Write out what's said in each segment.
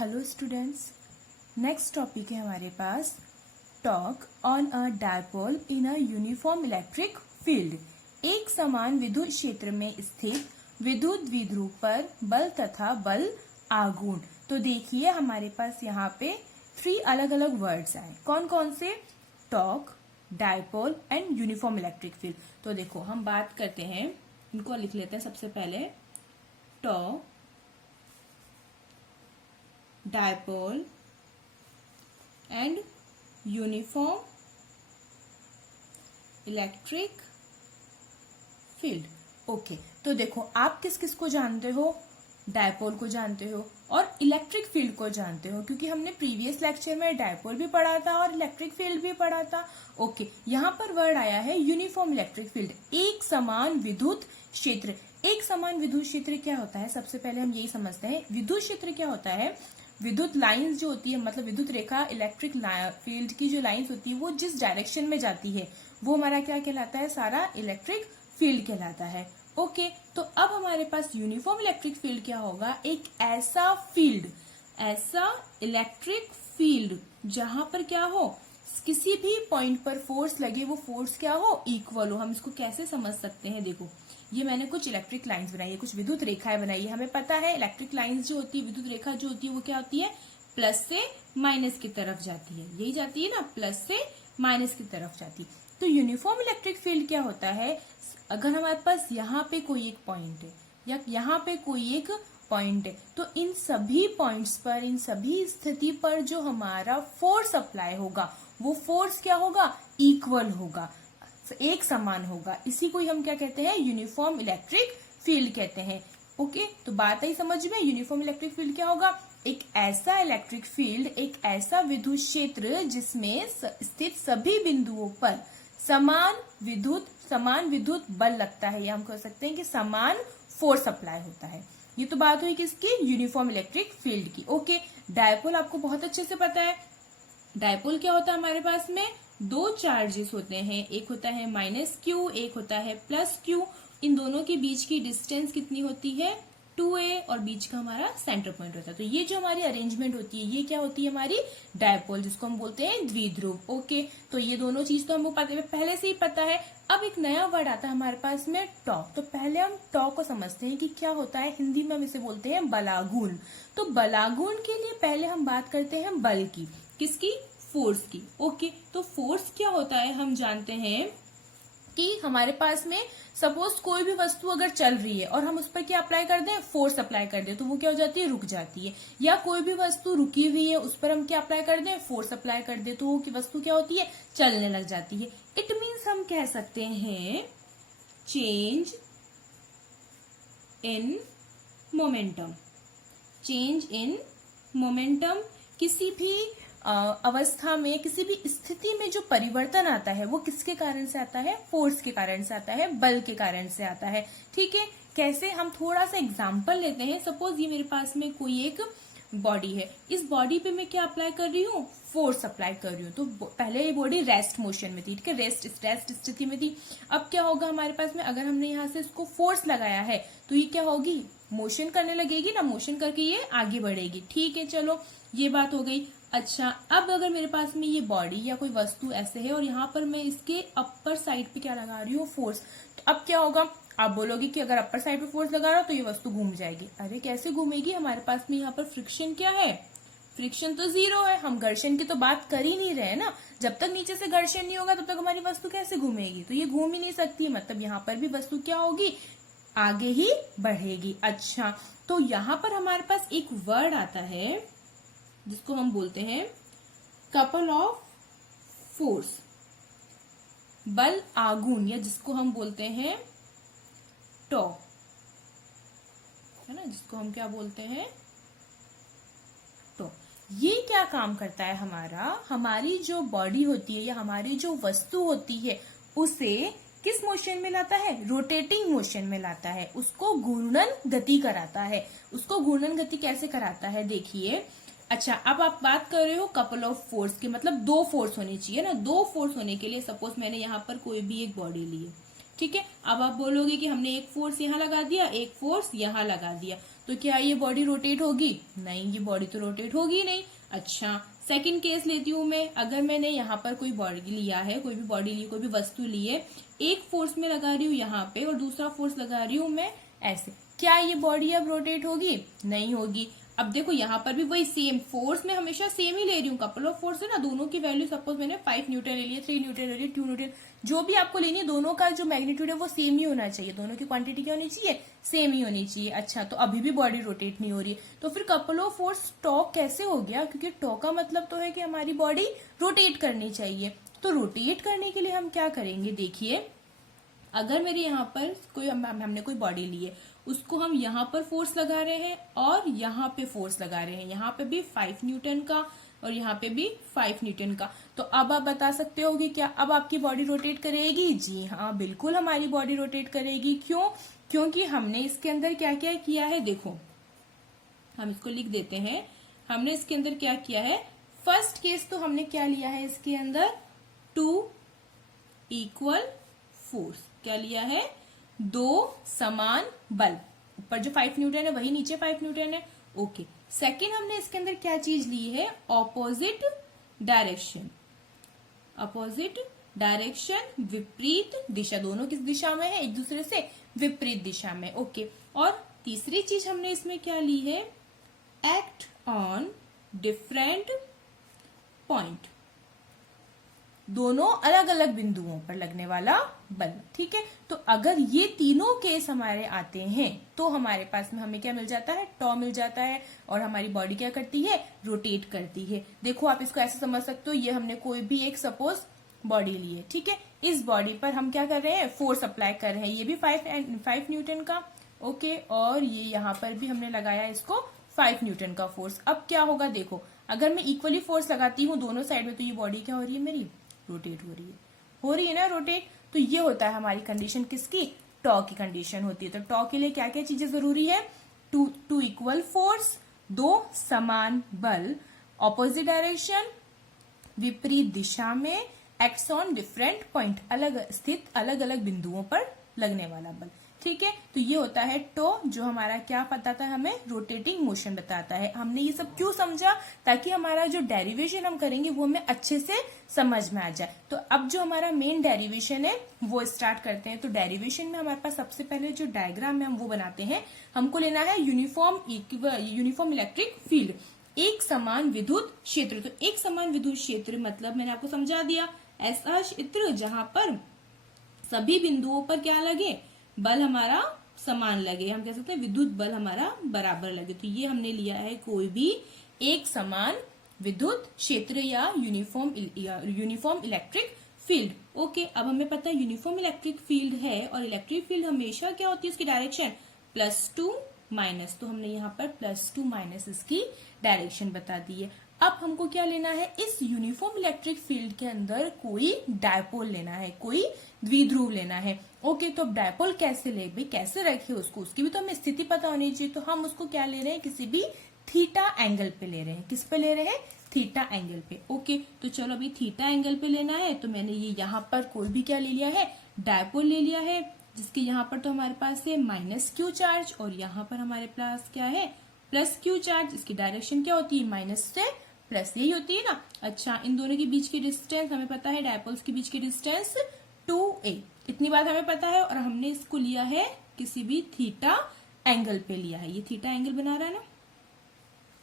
Hello students, next topic है हमारे पास torque on a dipole in a uniform electric field. एक समान विद्युत क्षेत्र में स्थित विद्युत द्विध्रुव पर बल तथा बल आघूर्ण। तो देखिए हमारे पास यहाँ पे 3 अलग अलग वर्ड्स आए। कौन कौन से? Talk, dipole and uniform electric field. तो देखो हम बात करते हैं, इनको लिख लेते हैं। सबसे पहले talk, dipole and uniform electric field. Okay, तो देखो आप किस किस को जानते हो? डायपोल को जानते हो और इलेक्ट्रिक फील्ड को जानते हो, क्योंकि हमने प्रीवियस लेक्चर में डायपोल भी पढ़ा था और इलेक्ट्रिक फील्ड भी पढ़ा था। ओके, यहाँ पर वर्ड आया है यूनिफॉर्म इलेक्ट्रिक फील्ड, एक समान विद्युत क्षेत्र। एक समान विद्युत क्षेत्र क्या होता है? सबसे पहले हम यही समझते हैं, विद्युत क्षेत्र क्या होता है? विद्युत लाइंस जो होती है, मतलब विद्युत रेखा, इलेक्ट्रिक फील्ड की जो लाइंस होती है वो जिस डायरेक्शन में जाती है वो हमारा क्या कहलाता है? सारा इलेक्ट्रिक फील्ड कहलाता है। ओके, तो अब हमारे पास यूनिफॉर्म इलेक्ट्रिक फील्ड क्या होगा? एक ऐसा फील्ड, ऐसा इलेक्ट्रिक फील्ड जहां पर क्या हो, किसी भी पॉइंट पर फोर्स लगे, वो फोर्स क्या हो? इक्वल हो। हम इसको कैसे समझ सकते हैं? देखो, ये मैंने कुछ इलेक्ट्रिक लाइंस बनाई है, कुछ विद्युत रेखाएं बनाई है। हमें पता है इलेक्ट्रिक लाइंस जो होती है, विद्युत रेखा जो होती है वो क्या होती है? प्लस से माइनस की तरफ जाती है। यही जाती है ना, प्लस से माइनस की तरफ जाती है। तो यूनिफॉर्म इलेक्ट्रिक फील्ड क्या होता है? अगर हमारे पास यहाँ पे कोई एक पॉइंट है या यहाँ पे कोई एक पॉइंट है, तो इन सभी पॉइंट्स पर, इन सभी स्थिति पर जो हमारा फोर्स अप्लाई होगा वो फोर्स क्या होगा? इक्वल होगा, एक समान होगा। इसी को हम क्या कहते हैं? यूनिफॉर्म इलेक्ट्रिक फील्ड कहते हैं। ओके, तो बात आई समझ में। यूनिफॉर्म इलेक्ट्रिक फील्ड क्या होगा? एक ऐसा इलेक्ट्रिक फील्ड, एक ऐसा विद्युत क्षेत्र जिसमें स्थित सभी बिंदुओं पर समान विद्युत बल लगता है, या हम कह सकते हैं कि समान फोर्स अप्लाई होता है। ये तो बात हुई किसकी? यूनिफॉर्म इलेक्ट्रिक फील्ड की। ओके, डायपोल आपको बहुत अच्छे से पता है। डायपोल क्या होता है? हमारे पास में 2 चार्जेस होते हैं, एक होता है -q, एक होता है +q। इन दोनों के बीच की डिस्टेंस कितनी होती है? 2a, और बीच का हमारा सेंटर पॉइंट होता है। तो ये जो हमारी अरेंजमेंट होती है ये क्या होती है? हमारी डायपोल, जिसको हम बोलते हैं द्विध्रुव। ओके, तो ये दोनों चीज तो हमको पहले से ही पता है। अब एक नया वर्ड आता है हमारे पास में, टॉक। तो पहले हम टॉक को समझते हैं कि क्या होता है। हिंदी में हम इसे बोलते हैं बलागुण। तो बलागुण के लिए पहले हम बात करते हैं बल की। किसकी? फोर्स की। ओके, तो फोर्स क्या होता है? हम जानते हैं कि हमारे पास में सपोज कोई भी वस्तु अगर चल रही है और हम उस पर क्या अप्लाई कर दें? फोर्स अप्लाई कर दें, तो वो क्या हो जाती है? रुक जाती है। या कोई भी वस्तु रुकी हुई है, उस पर हम क्या अप्लाई कर दें? फोर्स अप्लाई कर दें, तो वो वस्तु क्या होती है? चलने लग जाती है। इट मीन्स हम कह सकते हैं change in momentum. Change in momentum, किसी भी अवस्था में, किसी भी स्थिति में जो परिवर्तन आता है वो किसके कारण से आता है? फोर्स के कारण से आता है, बल के कारण से आता है। ठीक है, कैसे? हम थोड़ा सा एग्जांपल लेते हैं। सपोज ये मेरे पास में कोई एक बॉडी है, इस बॉडी पे मैं क्या अप्लाई कर रही हूँ? फोर्स अप्लाई कर रही हूँ। तो पहले ये बॉडी रेस्ट मोशन में थी, ठीक है, रेस्ट स्थिति में थी। अब क्या होगा हमारे पास में? अगर हमने यहाँ से इसको फोर्स लगाया है तो ये क्या होगी? मोशन करने लगेगी ना, मोशन करके ये आगे बढ़ेगी। ठीक है, चलो ये बात हो गई। अच्छा, अब अगर मेरे पास में ये बॉडी या कोई वस्तु ऐसे है और यहाँ पर मैं इसके अपर साइड पे क्या लगा रही हूँ? फोर्स। तो अब क्या होगा? आप बोलोगे कि अगर अपर साइड पे फोर्स लगा रहा हो तो ये वस्तु घूम जाएगी। अरे कैसे घूमेगी? हमारे पास में यहाँ पर फ्रिक्शन क्या है? फ्रिक्शन तो 0 है। हम घर्षण की तो बात कर ही नहीं रहे ना। जब तक नीचे से घर्षण नहीं होगा तब तक हमारी वस्तु कैसे घूमेगी? तो ये घूम ही नहीं सकती। मतलब यहाँ पर भी वस्तु क्या होगी? आगे ही बढ़ेगी। अच्छा, तो यहाँ पर हमारे पास एक वर्ड आता है जिसको हम बोलते हैं कपल ऑफ फोर्स, बल आघूर्ण, या जिसको हम बोलते हैं टॉक, है ना, जिसको हम क्या बोलते हैं? टॉक। ये क्या काम करता है? हमारी जो बॉडी होती है या हमारी जो वस्तु होती है उसे किस मोशन में लाता है? रोटेटिंग मोशन में लाता है। उसको घूर्णन गति कराता है। उसको घूर्णन गति कैसे कराता है? देखिए, अच्छा, अब आप बात कर रहे हो कपल ऑफ फोर्स के, मतलब 2 फोर्स होने चाहिए ना। 2 फोर्स होने के लिए सपोज मैंने यहाँ पर कोई भी एक बॉडी ली है, ठीक है। अब आप बोलोगे कि हमने एक फोर्स यहाँ लगा दिया, एक फोर्स यहाँ लगा दिया, तो क्या ये बॉडी रोटेट होगी? नहीं, ये बॉडी तो रोटेट होगी नहीं। अच्छा, सेकंड केस लेती हूं मैं। अगर मैंने यहाँ पर कोई बॉडी लिया है, कोई भी बॉडी ली, कोई भी वस्तु ली है, एक फोर्स में लगा रही हूँ यहाँ पे और दूसरा फोर्स लगा रही हूँ मैं ऐसे, क्या ये बॉडी अब रोटेट होगी? नहीं होगी। अब देखो यहाँ पर भी वही सेम फोर्स में हमेशा सेम ही ले रही हूँ, कपल ऑफ फोर्स है ना, दोनों की वैल्यू सपोज मैंने 5 न्यूटन ले लिया, 3 न्यूटन ले लिया, 2 न्यूटन, जो भी आपको लेनी है दोनों का जो मैग्नीट्यूड है वो सेम ही होना चाहिए, दोनों की क्वांटिटी क्या होनी चाहिए? सेम ही होनी चाहिए। अच्छा, तो अभी भी बॉडी रोटेट नहीं हो रही है, तो फिर कपल ऑफ फोर्स टॉर्क कैसे हो गया? क्योंकि टॉर्क का मतलब तो है कि हमारी बॉडी रोटेट करनी चाहिए। तो रोटेट करने के लिए हम क्या करेंगे? देखिए, अगर मेरे यहाँ पर कोई हमने कोई बॉडी ली है, उसको हम यहाँ पर फोर्स लगा रहे हैं और यहाँ पे फोर्स लगा रहे हैं, यहाँ पे भी 5 न्यूटन का और यहाँ पे भी 5 न्यूटन का। तो अब आप बता सकते हो कि क्या अब आपकी बॉडी रोटेट करेगी? जी हाँ, बिल्कुल हमारी बॉडी रोटेट करेगी। क्यों? क्योंकि हमने इसके अंदर क्या क्या किया है, देखो हम इसको लिख देते हैं। हमने इसके अंदर क्या किया है? फर्स्ट केस तो हमने क्या लिया है इसके अंदर? 2 इक्वल फोर्स। क्या लिया है? 2 समान बल। ऊपर जो 5 न्यूटन है वही नीचे 5 न्यूटन है। ओके, सेकंड हमने इसके अंदर क्या चीज ली है? Opposite direction. अपोजिट डायरेक्शन, विपरीत दिशा, दोनों किस दिशा में है? एक दूसरे से विपरीत दिशा में। ओके, और तीसरी चीज हमने इसमें क्या ली है? एक्ट ऑन डिफरेंट पॉइंट, दोनों अलग अलग बिंदुओं पर लगने वाला बल। ठीक है, तो अगर ये तीनों केस हमारे आते हैं तो हमारे पास में हमें क्या मिल जाता है? टॉ मिल जाता है, और हमारी बॉडी क्या करती है? रोटेट करती है। देखो आप इसको ऐसे समझ सकते हो, ये हमने कोई भी एक सपोज बॉडी ली है, ठीक है, इस बॉडी पर हम क्या कर रहे हैं? फोर्स अप्लाई कर रहे हैं, ये भी 5 न्यूटन का। ओके, और ये यहाँ पर भी हमने लगाया इसको 5 न्यूटन का फोर्स। अब क्या होगा? देखो, अगर मैं इक्वली फोर्स लगाती हूँ दोनों साइड में, तो ये बॉडी क्या हो रही है? मेरी रोटेट हो रही है ना रोटेट। तो ये होता है हमारी कंडीशन किसकी? टॉ की कंडीशन होती है। तो टॉ के लिए क्या क्या चीजें जरूरी है? टू इक्वल फोर्स, 2 समान बल, ऑपोजिट डायरेक्शन, विपरीत दिशा में, एक्ट्स ऑन डिफरेंट पॉइंट, अलग अलग बिंदुओं पर लगने वाला बल। ठीक है, तो ये होता है टो, जो हमारा क्या बताता है? हमें रोटेटिंग मोशन बताता है। हमने ये सब क्यों समझा? ताकि हमारा जो डेरिवेशन हम करेंगे वो हमें अच्छे से समझ में आ जाए। तो अब जो हमारा मेन डेरिवेशन है वो स्टार्ट करते हैं। तो डेरिवेशन में हमारे पास सबसे पहले जो डायग्राम है हम वो बनाते हैं। हमको लेना है यूनिफॉर्म इलेक्ट्रिक फील्ड, एक समान विद्युत क्षेत्र। तो एक समान विद्युत क्षेत्र मतलब मैंने आपको समझा दिया, ऐसा क्षेत्र जहां पर सभी बिंदुओं पर क्या लगे? बल हमारा समान लगे, हम कह सकते हैं विद्युत बल हमारा बराबर लगे। तो ये हमने लिया है कोई भी एक समान विद्युत क्षेत्र या यूनिफॉर्म इलेक्ट्रिक फील्ड। ओके, अब हमें पता है यूनिफॉर्म इलेक्ट्रिक फील्ड है, और इलेक्ट्रिक फील्ड हमेशा क्या होती है? उसकी डायरेक्शन +2 माइनस। तो हमने यहाँ पर +2 माइनस इसकी डायरेक्शन बता दी है। अब हमको क्या लेना है? इस यूनिफॉर्म इलेक्ट्रिक फील्ड के अंदर कोई डायपोल लेना है, कोई द्विध्रुव लेना है। ओके, तो अब डायपोल कैसे ले भाई, कैसे रखे उसको, उसकी भी तो हमें स्थिति पता होनी चाहिए। तो हम उसको क्या ले रहे हैं? किसी भी थीटा एंगल पे ले रहे हैं। किस पे ले रहे हैं? थीटा एंगल पे। ओके, तो चलो अभी थीटा एंगल पे लेना है, तो मैंने ये यहाँ पर कोई भी क्या ले लिया है? डायपोल ले लिया है, जिसके यहाँ पर तो हमारे पास है -q चार्ज, और यहाँ पर हमारे पास क्या है? +q charge. इसकी डायरेक्शन क्या होती है? माइनस से प्लस, यही होती है ना। अच्छा, इन दोनों के बीच की डिस्टेंस हमें पता है, डायपोल्स के बीच की डिस्टेंस 2a, इतनी बात हमें पता है। और हमने इसको लिया है किसी भी थीटा एंगल पे लिया है, ये थीटा एंगल बना रहा है ना।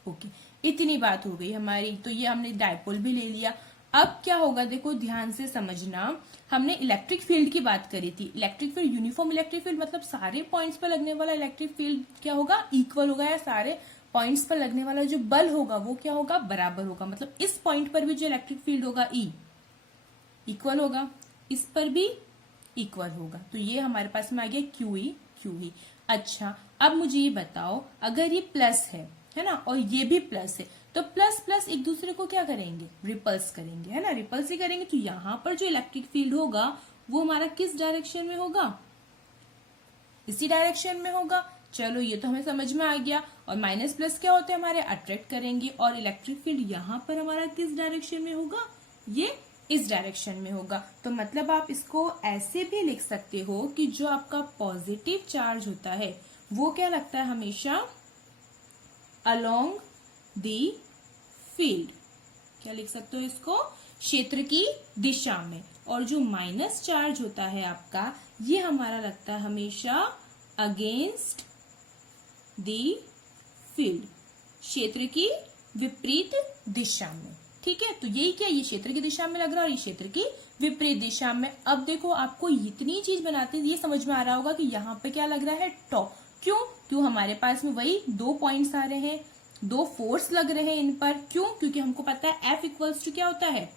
ओके, इतनी बात हो गई हमारी। तो ये हमने डायपोल भी ले लिया। अब क्या होगा? देखो ध्यान से समझना, हमने इलेक्ट्रिक फील्ड की बात करी थी। Electric field, uniform electric field मतलब सारे पॉइंट्स पर लगने वाला इलेक्ट्रिक फील्ड क्या होगा? इक्वल होगा, या सारे पॉइंट्स पर लगने वाला जो बल होगा वो क्या होगा? बराबर होगा। मतलब इस पॉइंट पर भी जो इलेक्ट्रिक फील्ड होगा E इक्वल होगा, इस पर भी इक्वल होगा। तो ये हमारे पास में आ गया QE। अच्छा, अब मुझे ये बताओ, अगर ये प्लस है ना, और ये भी प्लस है, तो प्लस प्लस एक दूसरे को क्या करेंगे? रिपल्स करेंगे, है ना, रिपल्स ही करेंगे। तो यहाँ पर जो इलेक्ट्रिक फील्ड होगा वो हमारा किस डायरेक्शन में होगा? इसी डायरेक्शन में होगा। चलो, ये तो हमें समझ में आ गया। और माइनस प्लस क्या होते हैं? हमारे अट्रैक्ट करेंगे। और इलेक्ट्रिक फील्ड यहाँ पर हमारा किस डायरेक्शन में होगा? ये इस डायरेक्शन में होगा। तो मतलब आप इसको ऐसे भी लिख सकते हो कि जो आपका पॉजिटिव चार्ज होता है वो क्या लगता है? हमेशा अलोंग द फील्ड। क्या लिख सकते हो इसको? क्षेत्र की दिशा में। और जो माइनस चार्ज होता है आपका, ये हमारा लगता है हमेशा अगेंस्ट द फील्ड, क्षेत्र की विपरीत दिशा में। ठीक है, तो यही क्या, ये क्षेत्र की दिशा में लग रहा है और ये क्षेत्र की विपरीत दिशा में। अब देखो, आपको इतनी चीज बनाते ये समझ में आ रहा होगा कि यहाँ पे क्या लग रहा है, टॉ। क्यों हमारे पास में वही 2 पॉइंट्स आ रहे हैं, 2 फोर्स लग रहे हैं इन पर। क्योंकि हमको पता है F इक्वल्स टू क्या होता है,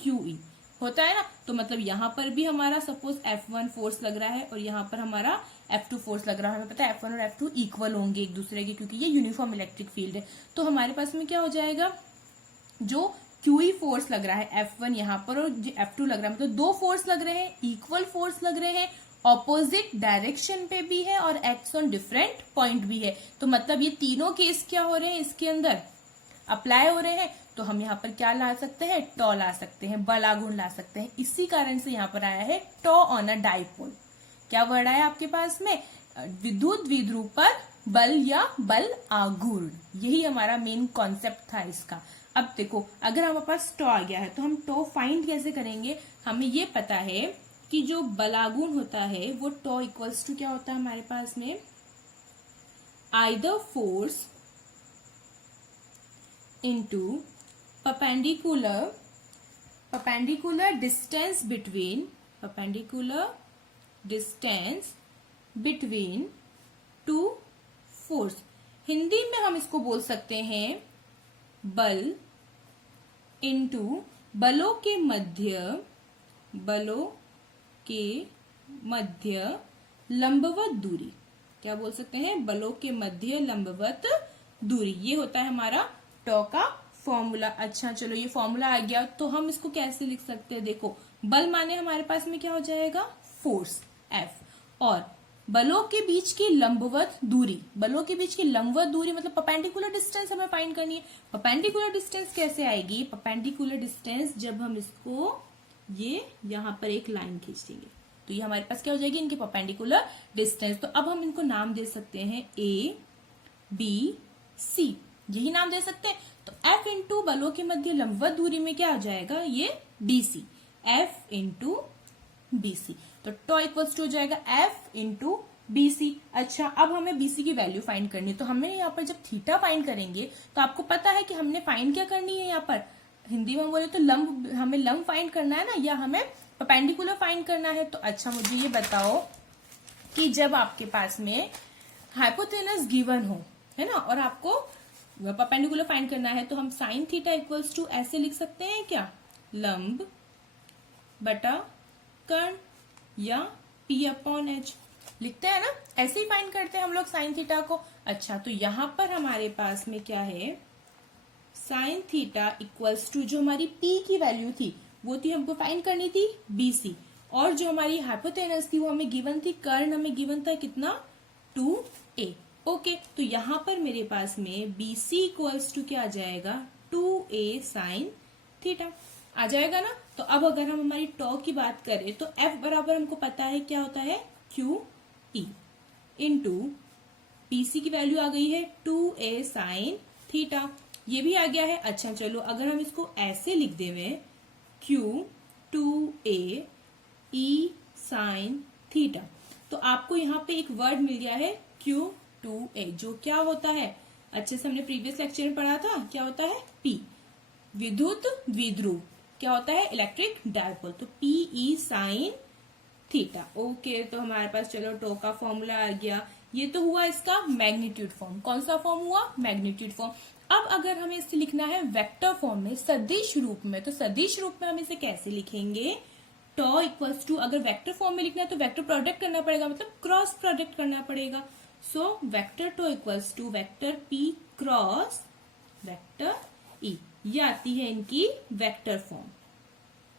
QE होता है ना। तो मतलब यहाँ पर भी हमारा सपोज F1 फोर्स लग रहा है और यहाँ पर हमारा F2 फोर्स लग रहा है। हमें पता है F1 और F2 इक्वल होंगे एक दूसरे के, क्योंकि ये यूनिफॉर्म इलेक्ट्रिक फील्ड है। तो हमारे पास में क्या हो जाएगा, जो QE फोर्स लग रहा है F1 यहाँ पर और जो F2 लग रहा है, मतलब 2 फोर्स लग रहे हैं, इक्वल फोर्स लग रहे हैं, ऑपोजिट डायरेक्शन पे भी है और एक्ट्स ऑन डिफरेंट पॉइंट भी है। तो मतलब ये तीनों केस क्या हो रहे हैं, इसके अंदर अप्लाई हो रहे हैं। तो हम यहाँ पर क्या ला सकते हैं, टॉ ला सकते हैं, बलागुण ला सकते हैं। इसी कारण से यहाँ पर आया है टॉ ऑन अ डाइपोल। क्या वर्ड आया आपके पास में, विद्युत द्विध्रुव पर बल या बल आघूर्ण। यही हमारा मेन कॉन्सेप्ट था इसका। अब देखो, अगर हमारे पास टॉ आ गया है तो हम टॉ फाइंड कैसे करेंगे। हमें ये पता है कि जो बलागुण होता है वो टॉ इक्वल्स टू क्या होता है हमारे पास में, either force into perpendicular distance between two force। Hindi में हम इसको बोल सकते हैं बल into बलों के मध्य लंबवत दूरी। क्या बोल सकते हैं, बलों के मध्य लंबवत दूरी। ये होता है हमारा टॉ का फॉर्मूला। अच्छा चलो, ये फॉर्मूला आ गया तो हम इसको कैसे लिख सकते हैं। देखो, बल माने हमारे पास में क्या हो जाएगा, फोर्स F, और बलों के बीच की लंबवत दूरी, मतलब परपेंडिकुलर डिस्टेंस हमें फाइंड करनी है। परपेंडिकुलर डिस्टेंस कैसे आएगी, परपेंडिकुलर डिस्टेंस जब हम इसको ये यहाँ पर एक लाइन खींच देंगे तो ये हमारे पास क्या हो जाएगी, इनकी परपेंडिकुलर डिस्टेंस। तो अब हम इनको नाम दे सकते हैं ABC, यही नाम दे सकते हैं। तो F इंटू बलों के मध्य लंबवत दूरी में क्या आ जाएगा, ये BC, F इंटू BC। तो टॉ इक्वल्स टू हो जाएगा F इंटू BC। अच्छा, अब हमें BC की वैल्यू फाइंड करनी है। तो हमें यहाँ पर जब थीटा फाइंड करेंगे तो आपको पता है कि हमने फाइंड क्या करनी है, यहाँ पर हिंदी में बोले तो लंब, हमें लंब फाइंड करना है ना, या हमें परपेंडिकुलर फाइंड करना है। तो अच्छा, मुझे ये बताओ कि जब आपके पास में हाइपोटेनस गिवन हो, है ना, और आपको परपेंडिकुलर फाइंड करना है, तो हम साइन थीटा इक्वल्स टू ऐसे लिख सकते हैं क्या, लंब बटा कर्ण या P/H लिखते हैं ना, ऐसे ही फाइंड करते हैं हम लोग साइन थीटा को। अच्छा, तो यहां पर हमारे पास में क्या है, साइन थीटा इक्वल्स टू जो हमारी P की वैल्यू थी वो थी, हमको फाइंड करनी थी BC, और जो हमारी हाइपोटेनस थी वो हमें गिवन थी, कर्ण हमें गिवन था कितना, 2A। ओके, तो यहां पर मेरे पास में BC इक्वल्स टू क्या आ जाएगा, 2A साइन थीटा आ जाएगा ना। तो अब अगर हम हमारी टॉ की बात करें तो F बराबर हमको पता है क्या होता है, QE इंटू BC की वैल्यू आ गई है 2A साइन थीटा, ये भी आ गया है। अच्छा चलो, अगर हम इसको ऐसे लिख देवे, Q2A E साइन थीटा, तो आपको यहाँ पे एक वर्ड मिल गया है Q2A, जो क्या होता है, अच्छे से हमने प्रीवियस लेक्चर में पढ़ा था, क्या होता है, P विद्युत द्विध्रुव, क्या होता है, इलेक्ट्रिक डायपोल। तो PE साइन थीटा। ओके, तो हमारे पास चलो टॉ का फॉर्मूला आ गया। ये तो हुआ इसका मैग्नीट्यूड फॉर्म। कौन सा फॉर्म हुआ, मैग्नीट्यूड फॉर्म। अब अगर हमें इसे लिखना है वेक्टर फॉर्म में, सदिश रूप में, तो सदिश रूप में हम इसे कैसे लिखेंगे, टॉ इक्वल्स टू, अगर वेक्टर फॉर्म में लिखना है तो वेक्टर प्रोडक्ट करना पड़ेगा, मतलब क्रॉस प्रोडक्ट करना पड़ेगा। So vector tau equals to vector P cross vector E, ये आती है इनकी वेक्टर फॉर्म।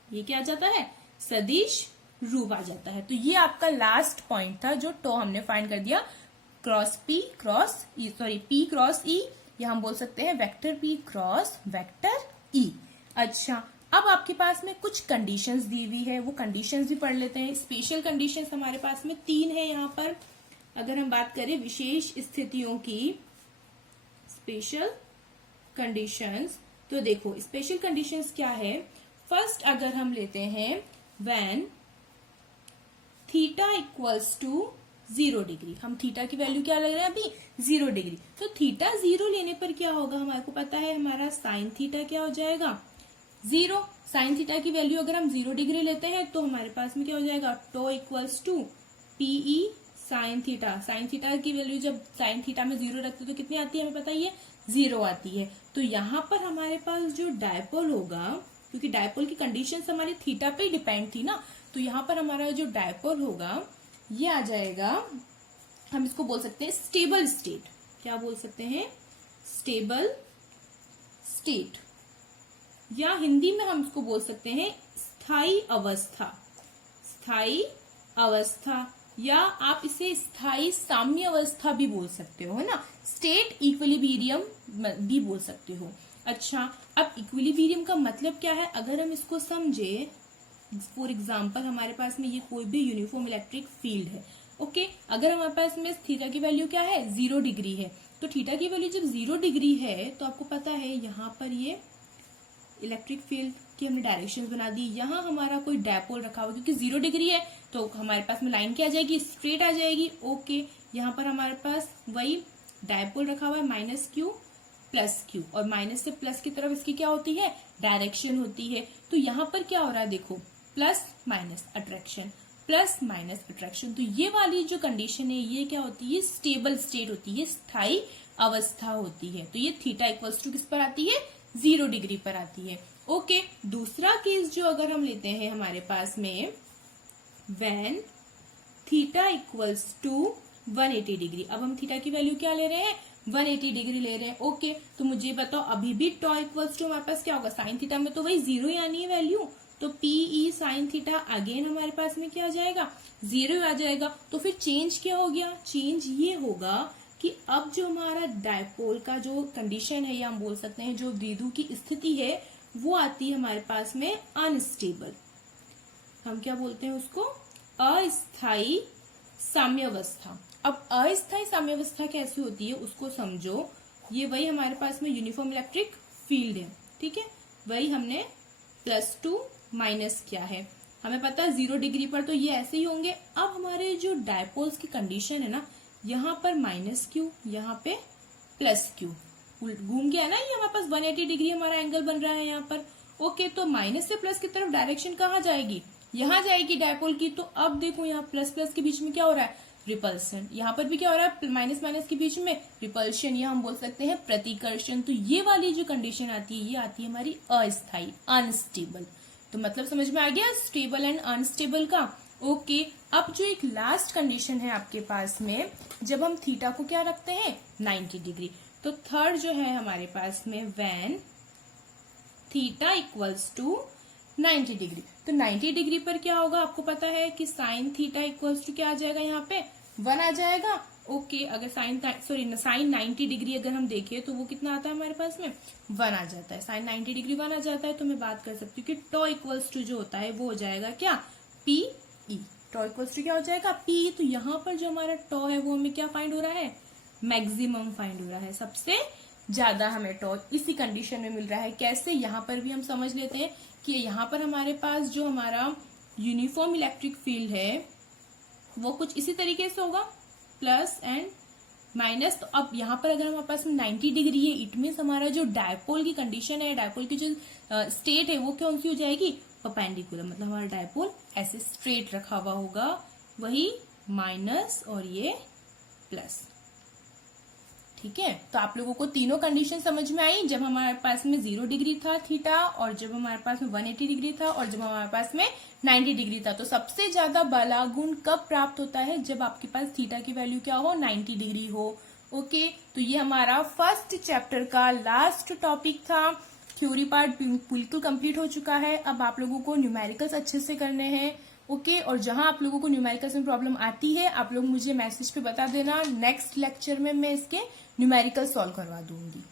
ये क्या आ जाता है, सदिश रूप आ जाता है। तो ये आपका लास्ट पॉइंट था जो टॉ हमने फाइंड कर दिया, cross P cross E, sorry P cross E, या हम बोल सकते हैं vector P cross vector E। अच्छा, अब आपके पास में कुछ कंडीशंस दी हुई है, वो कंडीशंस भी पढ़ लेते हैं। स्पेशल कंडीशंस हमारे पास में 3 है यहाँ पर। अगर हम बात करें विशेष स्थितियों की, स्पेशल कंडीशंस। तो देखो स्पेशल कंडीशंस क्या है। फर्स्ट अगर हम लेते हैं when theta equals to 0 degree, हम थीटा की वैल्यू क्या लग रहा है अभी 0 डिग्री। तो थीटा 0 लेने पर क्या होगा, हमारे को पता है हमारा साइन थीटा क्या हो जाएगा 0। साइन थीटा की वैल्यू अगर हम 0 डिग्री लेते हैं तो हमारे पास में क्या हो जाएगा tau equals to PE sine theta. Sine theta की वैल्यू जब साइन थीटा में 0 रखते तो कितनी आती है हमें पता ही है 0 आती है। तो यहाँ पर हमारे पास जो डायपोल होगा, क्योंकि डायपोल की कंडीशन हमारी थीटा पे ही डिपेंड थी ना, तो यहाँ पर हमारा जो डायपोल होगा ये आ जाएगा, हम इसको बोल सकते हैं स्टेबल स्टेट। क्या बोल सकते हैं स्टेबल स्टेट, या हिंदी में हम इसको बोल सकते हैं स्थायी अवस्था। स्थायी अवस्था, या आप इसे स्थायी साम्य अवस्था भी बोल सकते हो, है ना। स्टेट इक्विलिब्रियम भी बोल सकते हो। अच्छा, अब इक्विलिब्रियम का मतलब क्या है अगर हम इसको समझे, फॉर एग्जाम्पल हमारे पास में ये कोई भी यूनिफॉर्म इलेक्ट्रिक फील्ड है। ओके, अगर हमारे पास में थीटा की वैल्यू क्या है 0 डिग्री है, तो थीटा की वैल्यू जब 0 डिग्री है तो आपको पता है यहाँ पर ये इलेक्ट्रिक फील्ड की हमने डायरेक्शंस बना दी। यहाँ हमारा कोई डायपोल रखा हुआ, क्योंकि 0 डिग्री है तो हमारे पास में लाइन क्या आ जाएगी स्ट्रेट आ जाएगी। ओके, यहाँ पर हमारे पास वही डायपोल रखा हुआ है माइनस क्यू प्लस क्यू, और माइनस से प्लस की तरफ इसकी क्या होती है डायरेक्शन होती है। तो यहाँ पर क्या हो रहा है देखो plus minus attraction, plus minus attraction. तो ये वाली जो कंडीशन है ये क्या होती है स्टेबल स्टेट होती है, स्थायी अवस्था होती है। तो ये थीटा इक्वल्स टू किस पर आती है 0 डिग्री पर आती है। ओके, दूसरा केस जो अगर हम लेते हैं हमारे पास में when theta equals to 180 degree. अब हम थीटा की वैल्यू क्या ले रहे हैं 180 डिग्री ले रहे हैं। ओके, तो मुझे बताओ अभी भी टॉ इक्वल्स टू हमारे पास क्या होगा, साइन थीटा में तो वही 0 ही आनी है वैल्यू, तो पीई साइन थीटा अगेन हमारे पास में क्या आ जाएगा 0 आ जाएगा। तो फिर चेंज क्या हो गया, चेंज ये होगा कि अब जो हमारा डायपोल का जो कंडीशन है या हम बोल सकते हैं जो द्विध्रुव की स्थिति है वो आती है हमारे पास में अनस्टेबल। हम क्या बोलते हैं उसको अस्थायी साम्यावस्था। अब अस्थायी साम्यावस्था कैसे होती है उसको समझो। ये वही हमारे पास में यूनिफॉर्म इलेक्ट्रिक फील्ड है, ठीक है, वही हमने +2 माइनस किया है। हमें पता है 0 डिग्री पर तो ये ऐसे ही होंगे। अब हमारे जो डायपोल्स की कंडीशन है ना, यहाँ पर माइनस क्यू, यहाँ पे प्लस क्यू, घूम गया ना, ये हमारे पास 180 डिग्री हमारा एंगल बन रहा है यहाँ पर। ओके, तो माइनस से प्लस की तरफ डायरेक्शन कहाँ जाएगी, यहाँ जाएगी डायपोल की। तो अब देखो यहाँ प्लस प्लस के बीच में क्या हो रहा है रिपल्सन, यहाँ पर भी क्या हो रहा है माइनस माइनस के बीच में रिपल्शन, या हम बोल सकते हैं प्रतिकर्षण। तो ये वाली जो कंडीशन आती है ये आती है हमारी अस्थायी अनस्टेबल। तो मतलब समझ में आ गया स्टेबल एंड अनस्टेबल का। ओके, अब जो एक लास्ट कंडीशन है आपके पास में, जब हम थीटा को क्या रखते हैं 90 डिग्री, तो थर्ड जो है हमारे पास में when theta equals to 90 degree. तो 90 डिग्री पर क्या होगा आपको पता है कि साइन थीटा इक्वल्स टू क्या आ जाएगा, यहाँ पे 1 आ जाएगा। ओके, अगर साइन 90 डिग्री अगर हम देखें तो वो कितना आता है हमारे पास में 1 आ जाता है। साइन 90 डिग्री 1 आ जाता है तो मैं बात कर सकती हूँ कि टॉ इक्वल्स टू जो होता है वो हो जाएगा क्या P E. Tau equals to क्या हो जाएगा पी। तो यहाँ पर जो हमारा टॉ है वो हमें क्या फाइंड हो रहा है मैक्सिमम फाइंड हो रहा है, सबसे ज्यादा हमें टॉ इसी कंडीशन में मिल रहा है। कैसे, यहाँ पर भी हम समझ लेते हैं कि यहाँ पर हमारे पास जो हमारा यूनिफॉर्म इलेक्ट्रिक फील्ड है वो कुछ इसी तरीके से होगा प्लस एंड माइनस। तो अब यहाँ पर अगर हमारे पास में 90 डिग्री है, इट मीन्स हमारा जो डायपोल की कंडीशन है, डायपोल की जो स्टेट है वो कौन सी हो जाएगी परपेंडिकुलर, मतलब हमारा डायपोल ऐसे स्ट्रेट रखा हुआ होगा, वही माइनस और ये प्लस। ठीक है, तो आप लोगों को तीनों कंडीशन समझ में आई, जब हमारे पास में 0 डिग्री था थीटा, और जब हमारे पास में 180 डिग्री था, और जब हमारे पास में 90 डिग्री था। तो सबसे ज्यादा बलागुण कब प्राप्त होता है, जब आपके पास थीटा की वैल्यू क्या हो 90 डिग्री हो। ओके, तो ये हमारा फर्स्ट चैप्टर का लास्ट टॉपिक था। थ्योरी पार्ट बिल्कुल कंप्लीट हो चुका है। अब आप लोगों को न्यूमेरिकल्स अच्छे से करने हैं। ओके, और जहां आप लोगों को न्यूमेरिकल्स में प्रॉब्लम आती है आप लोग मुझे मैसेज पे बता देना, नेक्स्ट लेक्चर में मैं इसके न्यूमेरिकल सॉल्व करवा दूंगी।